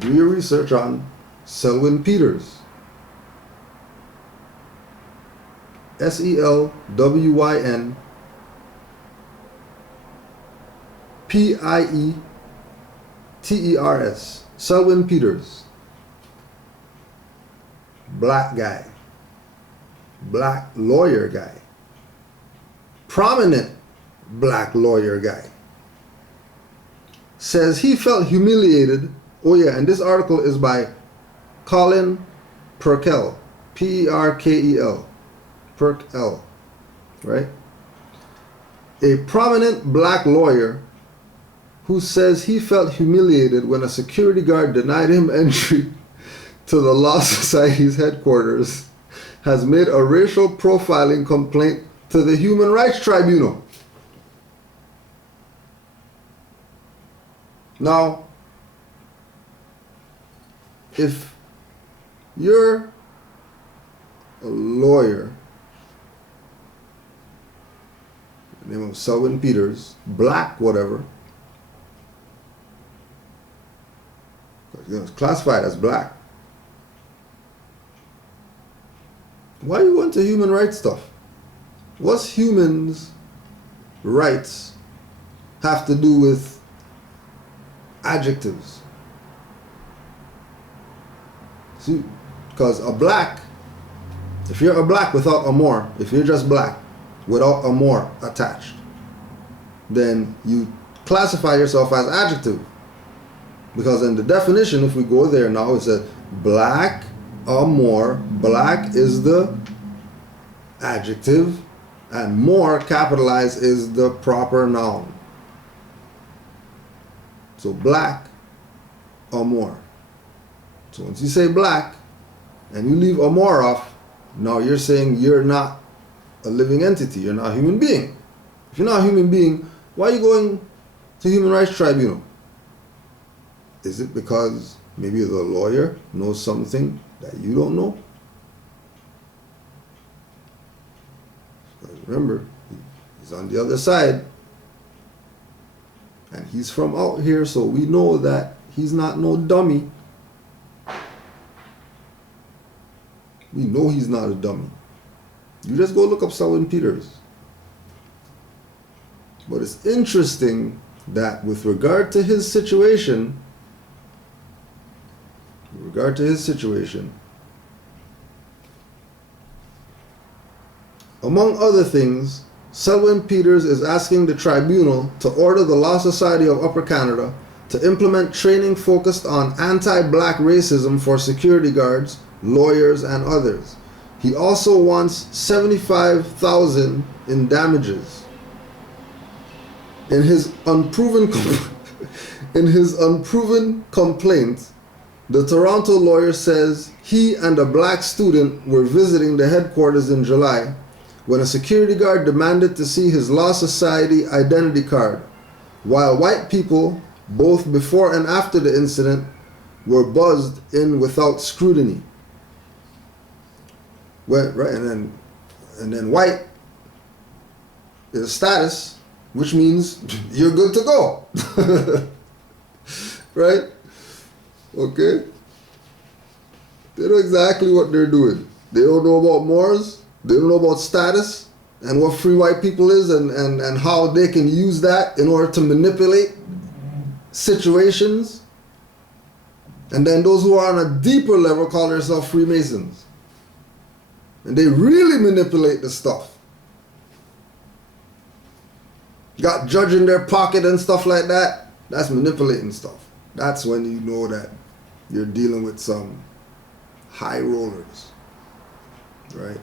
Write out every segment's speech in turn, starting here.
Do your research on Selwyn Pieters. Selwyn Pieters. Selwyn Pieters. Black guy. Black lawyer guy. Prominent black lawyer guy. Says he felt humiliated. Oh yeah, and this article is by Colin Perkel. Perkel. Perkel. Right? A prominent black lawyer who says he felt humiliated when a security guard denied him entry to the Law Society's headquarters has made a racial profiling complaint to the Human Rights Tribunal. Now, if you're a lawyer, the name of Selwyn Pieters, black, whatever, it's classified as black. Why are you going to human rights stuff? What's humans' rights have to do with adjectives? See, because a black, if you're a black without a more, if you're just black without a more attached, then you classify yourself as adjective. Because in the definition, if we go there now, it says black, a more, black is the adjective, and more, capitalized, is the proper noun. So black, a more. So once you say black, and you leave a more off, now you're saying you're not a living entity, you're not a human being. If you're not a human being, why are you going to Human Rights Tribunal? Is it because maybe the lawyer knows something that you don't know? Because remember, he's on the other side. And he's from out here, so we know that he's not no dummy. We know he's not a dummy. You just go look up Selwyn Pieters. But it's interesting that with regard to his situation, among other things, Selwyn Pieters is asking the tribunal to order the Law Society of Upper Canada to implement training focused on anti-black racism for security guards, lawyers, and others. He also wants $75,000 in damages. In his unproven complaint, the Toronto lawyer says he and a black student were visiting the headquarters in July when a security guard demanded to see his Law Society identity card, while white people, both before and after the incident, were buzzed in without scrutiny. Well, right, and then white is a status, which means you're good to go. Right? Okay? They know exactly what they're doing. They don't know about Moors. They don't know about status and what free white people is and how they can use that in order to manipulate situations. And then those who are on a deeper level call themselves Freemasons. And they really manipulate the stuff. Got judge in their pocket and stuff like that. That's manipulating stuff. That's when you know that you're dealing with some high rollers. Right?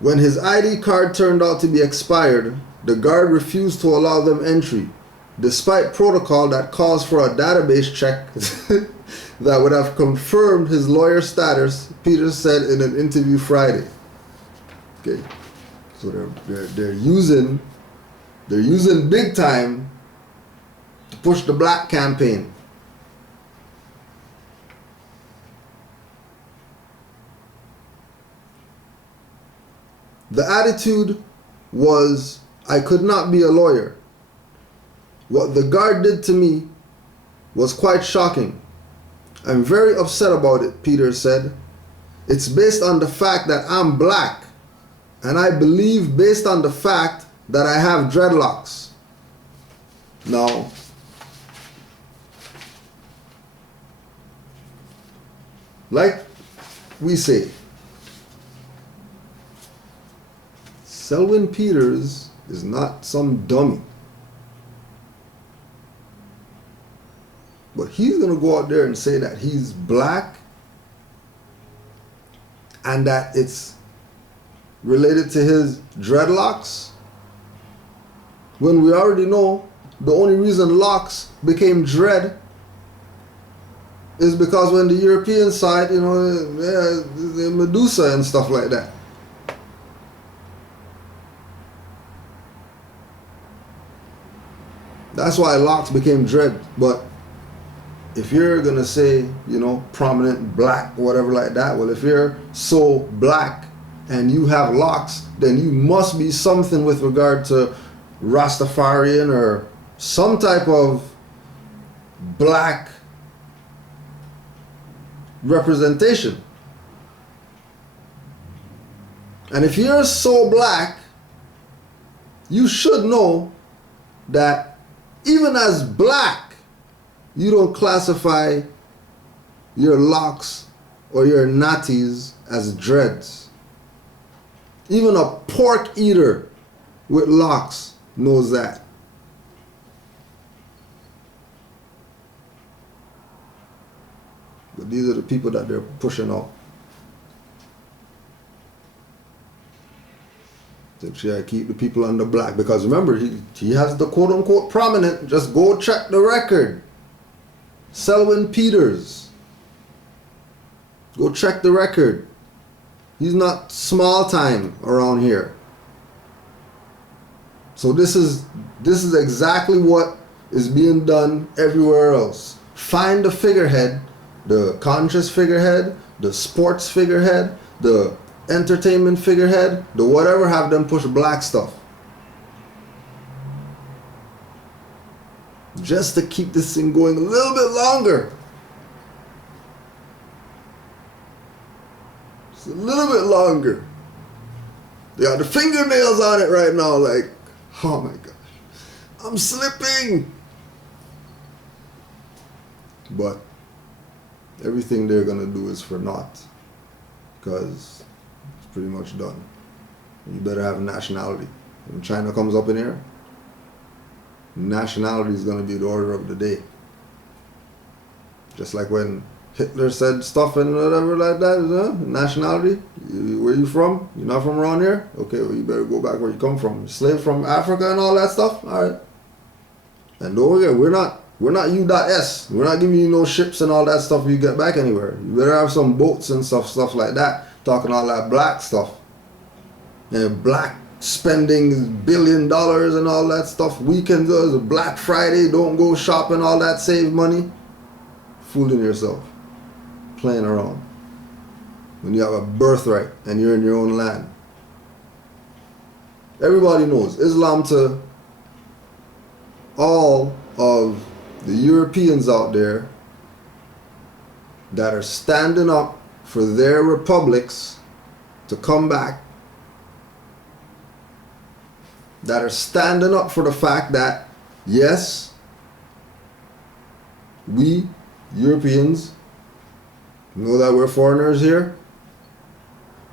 When his ID card turned out to be expired, the guard refused to allow them entry, despite protocol that calls for a database check that would have confirmed his lawyer status, Pieters said in an interview Friday. Okay, so they're using big time to push the black campaign. The attitude was, I could not be a lawyer. What the guard did to me was quite shocking. I'm very upset about it, Pieters said. It's based on the fact that I'm black, and I believe based on the fact that I have dreadlocks. Now, like we say, Selwyn Pieters is not some dummy. But he's going to go out there and say that he's black and that it's related to his dreadlocks, when we already know the only reason locks became dread is because when the European side, you know, the Medusa and stuff like that. That's why locks became dread. But if you're gonna say, you know, prominent black, whatever like that, well, if you're so black and you have locks, then you must be something with regard to Rastafarian or some type of black representation. And if you're so black, you should know that even as black, you don't classify your locks or your natties as dreads. Even a pork eater with locks knows that. But these are the people that they're pushing out. So should I keep the people on the black? Because remember, he has the quote-unquote prominent. Just go check the record. Selwyn Pieters. Go check the record. He's not small time around here. So this is exactly what is being done everywhere else. Find the figurehead, the conscious figurehead, the sports figurehead, the entertainment figurehead, the whatever, have them push black stuff. Just to keep this thing going a little bit longer. Just a little bit longer. They got the fingernails on it right now, like, oh my gosh, I'm slipping. But everything they're gonna do is for naught, because it's pretty much done. You better have a nationality. When China comes up in here, nationality is gonna be the order of the day. Just like when Hitler said stuff and whatever like that, nationality, where you from? You're not from around here? Okay, well you better go back where you come from. Slave from Africa and all that stuff? Alright. And don't forget, we're not U.S. We're not giving you no ships and all that stuff when you get back anywhere. You better have some boats and stuff like that, talking all that black stuff. And black spending $1 billion and all that stuff. Weekends, Black Friday, don't go shopping, all that, save money. Fooling yourself. Playing around. When you have a birthright and you're in your own land. Everybody knows Islam, to all of the Europeans out there that are standing up for their republics to come back, that are standing up for the fact that, yes, we Europeans know that we're foreigners here,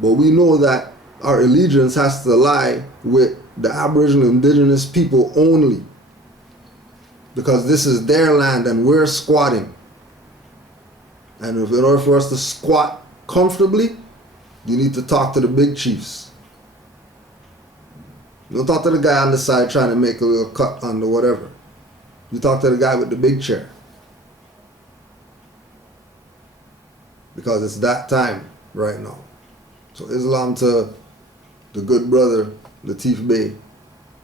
but we know that our allegiance has to lie with the Aboriginal indigenous people only, because this is their land and we're squatting. And in order for us to squat comfortably, you need to talk to the big chiefs. You don't talk to the guy on the side trying to make a little cut on the whatever. You talk to the guy with the big chair. Because it's that time right now. So Islam to the good brother, Latif Bey,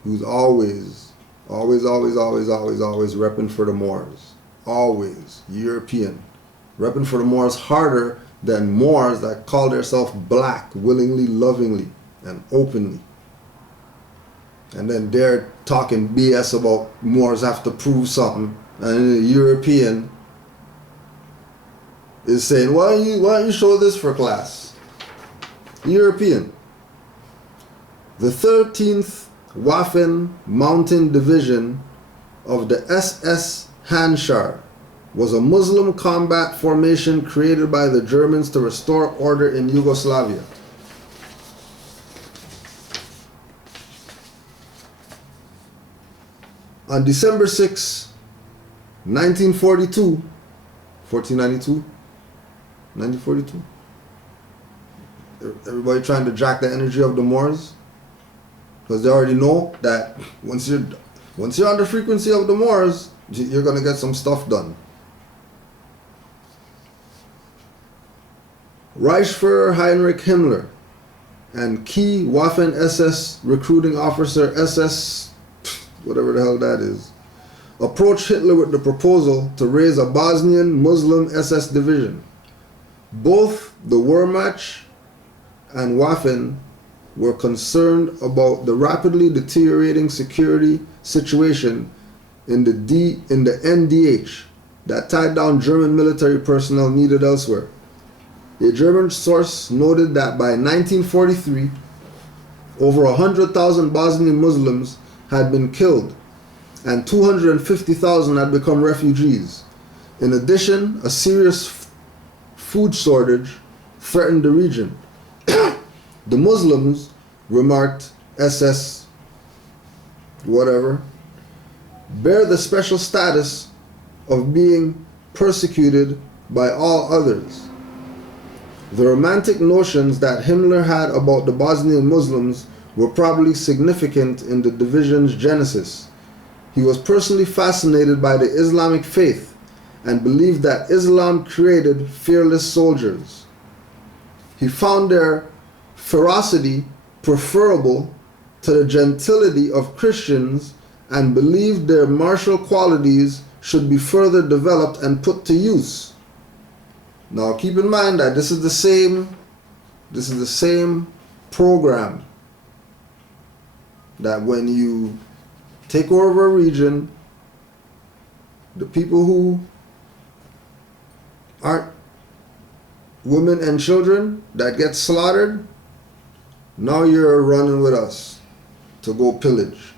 who's always repping for the Moors. Always. European. Repping for the Moors harder than Moors that call themselves black willingly, lovingly, and openly. And then they're talking BS about Moors have to prove something. And the European is saying, why don't you show this for class? European. The 13th Waffen Mountain Division of the SS Handschar was a Muslim combat formation created by the Germans to restore order in Yugoslavia. On December 6, 1942, 1492, 1942, everybody trying to jack the energy of the Moors, because they already know that once you're on the frequency of the Moors, you're going to get some stuff done. Reichsfuhrer Heinrich Himmler and key Waffen SS recruiting officer SS, whatever the hell that is, approached Hitler with the proposal to raise a Bosnian Muslim SS division. Both the Wehrmacht and Waffen were concerned about the rapidly deteriorating security situation in the NDH that tied down German military personnel needed elsewhere. A German source noted that by 1943, over 100,000 Bosnian Muslims had been killed and 250,000 had become refugees. In addition, a serious food shortage threatened the region. The Muslims, remarked SS whatever, bear the special status of being persecuted by all others. The romantic notions that Himmler had about the Bosnian Muslims were probably significant in the division's genesis. He was personally fascinated by the Islamic faith and believed that Islam created fearless soldiers. He found their ferocity preferable to the gentility of Christians and believed their martial qualities should be further developed and put to use. Now keep in mind that this is the same program that when you take over a region, the people who aren't women and children that get slaughtered, now you're running with us to go pillage.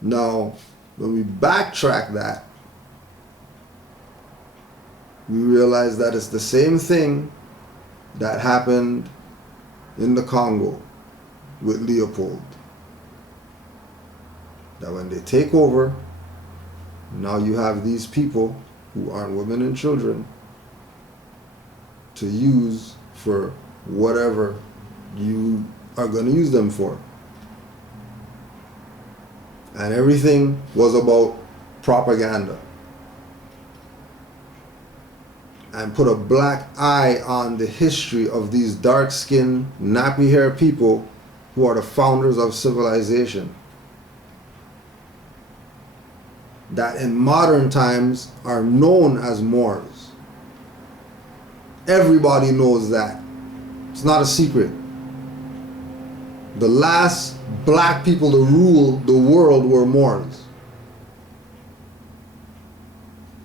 Now, when we backtrack that, we realize that it's the same thing that happened in the Congo with Leopold. That when they take over, now you have these people who aren't women and children to use for whatever you are going to use them for. And everything was about propaganda. And put a black eye on the history of these dark-skinned, nappy-haired people who are the founders of civilization. That in modern times are known as Moors. Everybody knows that. It's not a secret. The last black people to rule the world were Moors.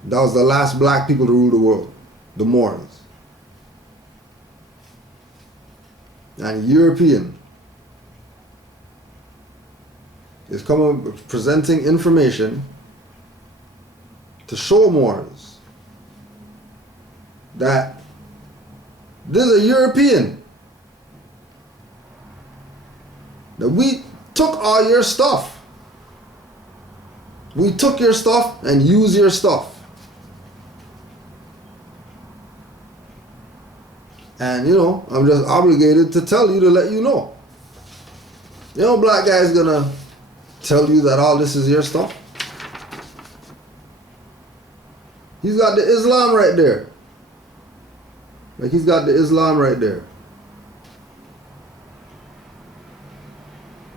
That was the last black people to rule the world, the Moors. And European is coming presenting information to show Moors that this is a European. That we took all your stuff. We took your stuff and used your stuff. And I'm just obligated to tell you, to let you know. Black guy's gonna tell you that all this is your stuff. He's got the Islam right there. Like he's got the Islam right there.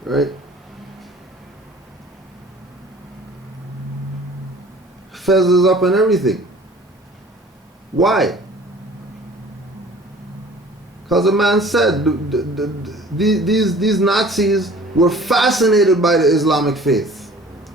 Right? Feathers up and everything. Why? Because the man said these Nazis were fascinated by the Islamic faith.